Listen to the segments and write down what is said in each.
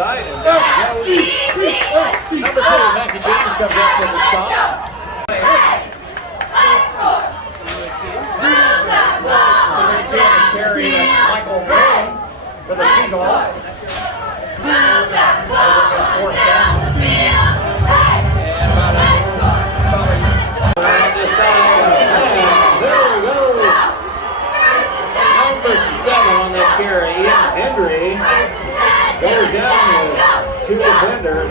side, and down he goes. Number 2, Mackie James comes up with the stop. Carry Michael Brown for the Seagulls. Fourth down. And there we go. Number 7 on that carry, Ian Hendry. Goes down with 2 defenders.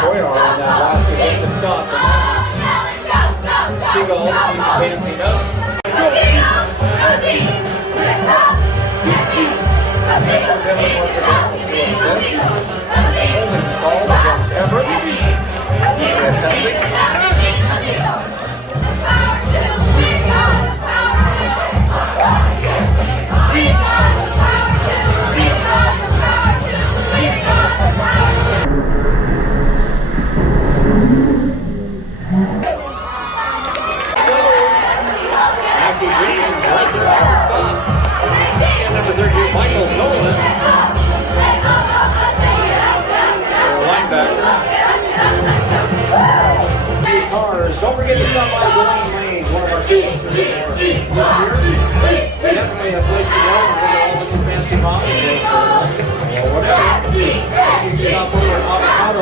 Boyar on that last defensive stop. Seagulls keep advancing up. Holding call against Everett. Number 32, Michael Nolan, linebacker. Cars, don't forget to stop by Dwayne Lane, one of our sponsors here. Definitely a place to go and all the fancy models or whatever. You can stop over at Avocado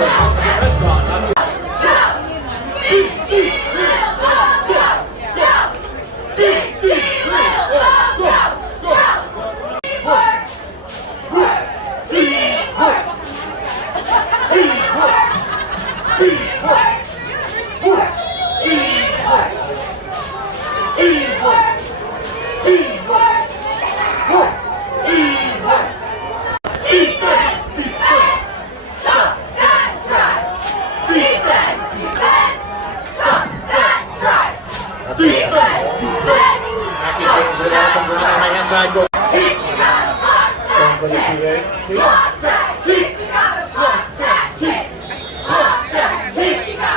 Restaurant. Not side goes.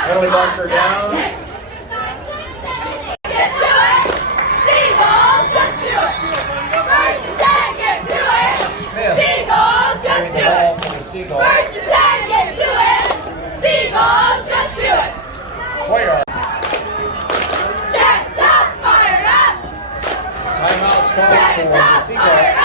Penalty box are down. Get to it! Seagulls, just do it! First and 10, get to it! Seagulls, just do it! First and 10, get to it! Seagulls, just do it! Boyar. Get tough, fired up! Timeouts called for the Seagulls.